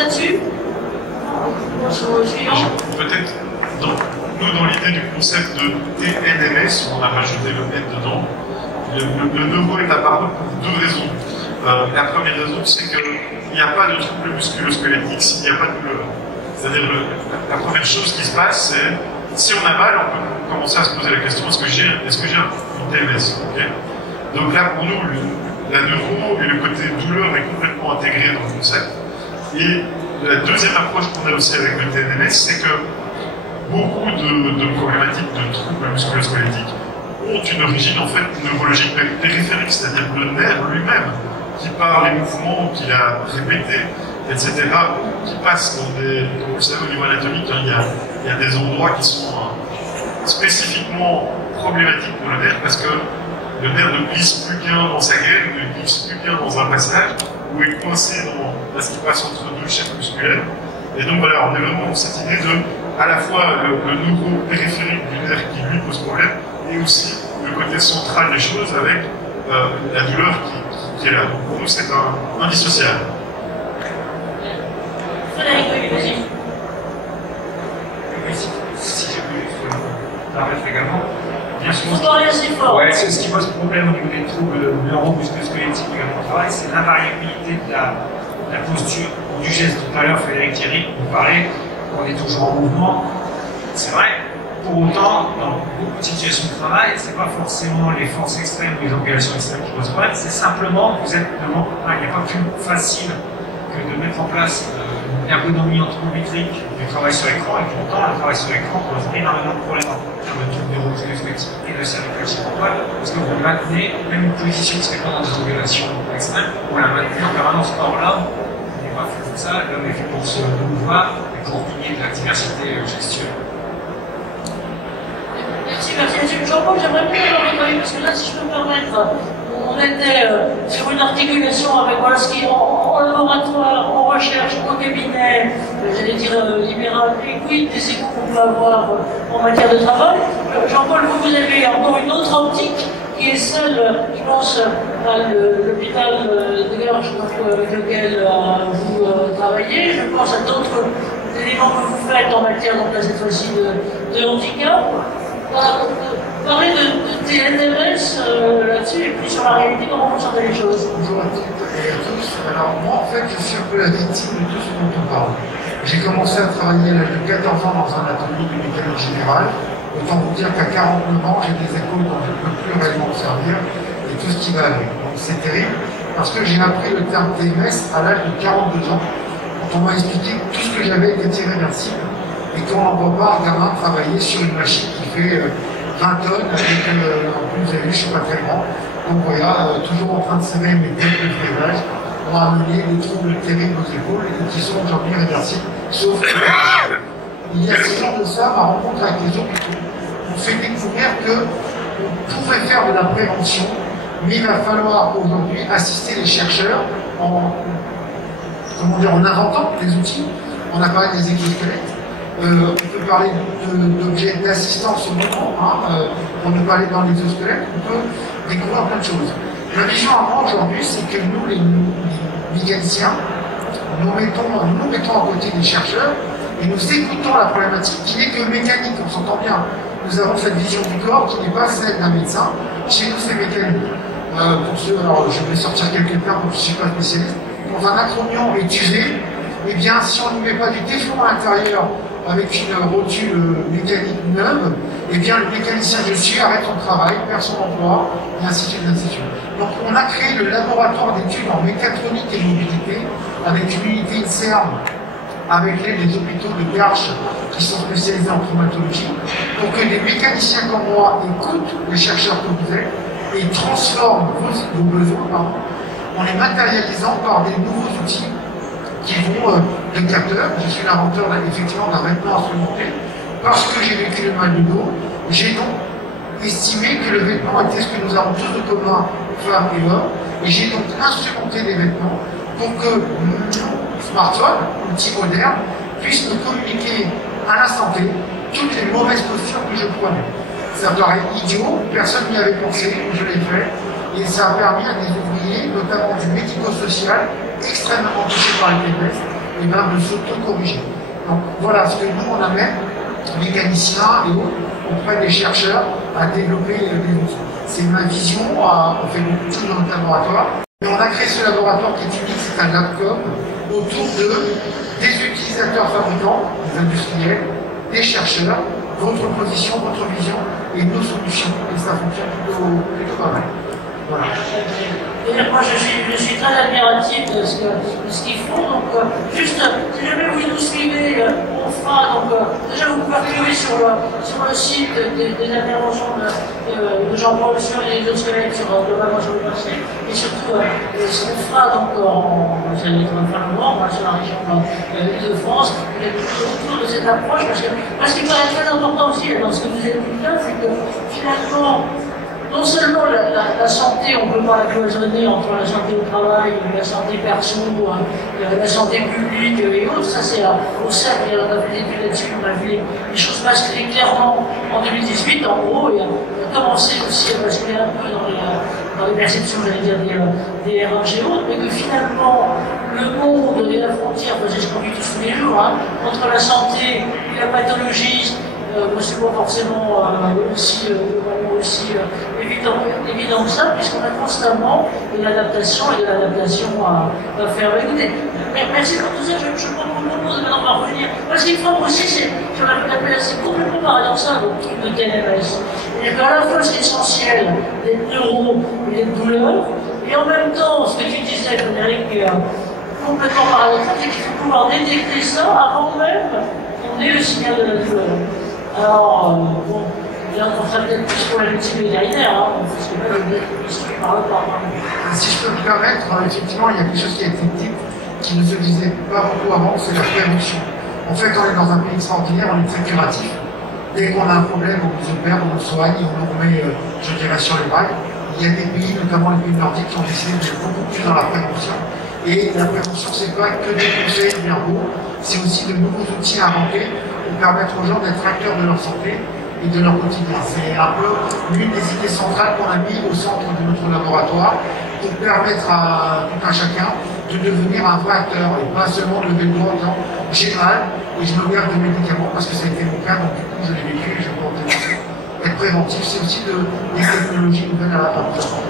là-dessus? Peut-être, nous, dans l'idée du concept de TNMS, on a rajouté le N dedans, le neuro est apparu pour deux raisons. La première raison, c'est qu'il n'y a pas de trouble musculo-squelettique s'il n'y a pas de douleur. C'est-à-dire, la première chose qui se passe, c'est si on a mal, on peut commencer à se poser la question, est-ce que j'ai une TMS, okay? Donc là, pour nous, la neuro et le côté douleur est complètement intégré dans le concept. Et la deuxième approche qu'on a aussi avec le TNMS, c'est que beaucoup de problématiques de troubles musculo-squelettiques ont une origine en fait neurologique périphérique, c'est-à-dire le nerf lui-même, qui par les mouvements qu'il a répétés, etc., qui passe dans des... Comme vous savez, au niveau anatomique, hein, il y a des endroits qui sont spécifiquement problématiques pour le nerf, parce que le nerf ne glisse plus bien dans sa gaine, ne glisse plus bien dans un passage, ou est coincé dans ce qui passe entre deux chaînes musculaires. Et donc voilà, on est vraiment dans cette idée de, à la fois le neuro périphérique du nerf qui lui pose problème, et aussi le côté central des choses avec la douleur qui est là. Donc pour nous, c'est indissociable. Frédéric, oui, vas-y. Si je peux permettre également. Bien sûr. Vous parlez assez fort. Ouais, ce qui pose problème au niveau des troubles neuro-musculo-squelettiques également au travail, c'est l'invariabilité de la posture ou du geste. Tout à l'heure, Frédéric Thierry, vous parlez, on est toujours en mouvement. C'est vrai. Pour autant, dans beaucoup de situations de travail, ce n'est pas forcément les forces extrêmes ou les angulations extrêmes qui posent problème, c'est simplement que vous êtes devant. Il n'y a pas plus facile que de mettre en place une ergonomie anthropométrique du travail sur l'écran, et pourtant, le travail sur l'écran pose énormément de problèmes en termes de troubles neuro-musculo-squelettiques et de cervical cervical, parce que vous maintenez même une position qui serait pas dans des angulations extrêmes, vous la maintenez en permanence. Or là, on n'est pas fait pour ça, l'homme est fait pour se mouvoir et pour qu'il y ait de la diversité gestuelle. Merci. Jean-Paul, j'aimerais bien avoir une parce que là, si je peux me permettre, on était sur une articulation avec voilà, ce qui est en laboratoire, en recherche, au cabinet, j'allais dire libéral, et puis des échos qu'on peut avoir en matière de travail. Jean-Paul, vous avez encore une autre optique qui est celle, je pense, à l'hôpital de Garches avec lequel vous travaillez. Je pense à d'autres éléments que vous faites en matière, donc là, cette fois-ci, de handicap. Parler de TNMS là-dessus et puis sur la réalité, comment vous sentez les choses? Bonjour à toutes et à tous. Alors moi en fait je suis un peu la victime de tout ce dont on parle. J'ai commencé à travailler à l'âge de 14 ans dans un atelier de mécanique générale. Autant vous dire qu'à 49 ans j'ai des échos dont je ne peux plus réellement me servir et tout ce qui va avec. Donc c'est terrible parce que j'ai appris le terme TMS à l'âge de 42 ans quand on m'a expliqué que tout ce que j'avais était irréversible et qu'on n'envoie pas un gamin travailler sur une machine qui fait 20 tonnes avec, en plus vous avez vu, je ne suis pas très grand, donc voilà, toujours en train de serrer mes têtes de freinage, ont amené des troubles terribles aux épaules et qui sont aujourd'hui irréversibles, sauf que il y a 6 ans de ça, ma rencontre avec les hôpitaux m'ont fait découvrir qu'on pouvait faire de la prévention, mais il va falloir aujourd'hui assister les chercheurs en inventant des outils. On a parlé des exosquelettes. On peut parler d'objets d'assistance au moment, on peut parler dans l'exosquelette, on peut découvrir plein de choses. La vision à moi aujourd'hui, c'est que nous, les mécaniciens, nous mettons à côté des chercheurs et nous écoutons la problématique qui n'est que mécanique, on s'entend bien. Nous avons cette vision du corps qui n'est pas celle d'un médecin. Chez nous, c'est mécanique. Pour ceux, alors je vais sortir quelques termes, je ne suis pas spécialiste. Quand un acromion est usé, eh bien, si on ne met pas du téflon à l'intérieur avec une rotule mécanique neuve, eh bien, le mécanicien dessus arrête son travail, perd son emploi, et ainsi de suite, ainsi de suite. Donc, on a créé le laboratoire d'études en mécatronique et mobilité, avec une unité INSERM, avec l'aide des hôpitaux de Garches, qui sont spécialisés en traumatologie, pour que des mécaniciens comme moi écoutent les chercheurs que vous êtes, et transforment vos besoins, en les matérialisant par des nouveaux outils qui vont de capteurs. Je suis l'inventeur effectivement d'un vêtement instrumenté. Parce que j'ai vécu le mal du dos, j'ai donc estimé que le vêtement était ce que nous avons tous de commun, femmes et hommes, et j'ai donc instrumenté des vêtements pour que mon smartphone, outil moderne, puisse me communiquer à l'instant T toutes les mauvaises postures que je prenais. Ça paraît idiot, personne n'y avait pensé, je l'ai fait, et ça a permis à des ouvriers, notamment du médico-social, extrêmement touchés par le TMS, et bien de s'auto-corriger. Donc voilà ce que nous on amène, mécaniciens et autres, auprès des chercheurs à développer des outils. C'est ma vision, on fait beaucoup de choses dans notre laboratoire. Et on a créé ce laboratoire qui est unique, c'est un LabCom, autour des utilisateurs fabricants, des industriels, des chercheurs, votre position, votre vision et nos solutions. Et ça fonctionne plutôt pas mal. Voilà. Et moi, je suis très admiratif de ce qu'ils font. Donc, juste, si jamais vous nous suivez, on fera. Donc, déjà, vous pouvez retrouver sur le site des interventions de Jean-Paul sur les exosquelettes, globalement sur le marché. Et surtout, ce qu'on fera donc vous allez être en fin novembre, sur la région de France, autour de cette approche. Parce qu'il paraît très important aussi dans ce que vous avez dit là, c'est que finalement, non seulement la santé, on ne peut pas la cloisonner entre la santé au travail, la santé perso, la santé publique et autres, ça c'est au cercle, on a fait des études là-dessus, on a vu les choses basculer clairement en 2018, en gros, et on a commencé aussi à basculer un peu dans les perceptions, j'allais dire, des RH et autres, mais que finalement, le monde et la frontière, c'est ce qu'on vit tous les jours, hein, entre la santé et la pathologie, c'est pas forcément aussi évident que ça, puisqu'on a constamment de l'adaptation et de l'adaptation à faire. Écoutez, merci pour tout ça, je prends mon propos, maintenant on va revenir. Parce qu'il faut aussi, c'est complètement paradoxal, le truc de TNMS. C'est-à-dire qu'à la fois c'est essentiel d'être neuro et d'être douleur, et en même temps, ce que tu disais, Frédéric, complètement paradoxal, c'est qu'il faut pouvoir détecter ça avant même qu'on ait le signal de la douleur. Alors, bon, là, on sera peut-être plus pour la médecine vétérinaire, hein, parce que là, je parle pas. Si je peux me permettre, effectivement, il y a quelque chose qui a été dit, qui ne se disait pas beaucoup avant, c'est la prévention. En fait, on est dans un pays extraordinaire, on est très curatif. Dès qu'on a un problème, on nous opère, on nous soigne, on nous remet, je dirais, sur les rails. Il y a des pays, notamment les pays nordiques, qui ont décidé d'être beaucoup plus dans la prévention. Et la prévention, c'est pas que des conseils verbaux, c'est aussi de nouveaux outils à inventer pour permettre aux gens d'être acteurs de leur santé et de leur quotidien. C'est un peu l'une des idées centrales qu'on a mis au centre de notre laboratoire pour permettre à tout un chacun de devenir un vrai acteur et pas seulement lever le doigt en disant j'ai mal et je me garde de médicaments parce que ça a été mon cas, donc du coup je l'ai vécu et je peux en témoigner. Être préventif, c'est aussi des technologies nouvelles à apprendre.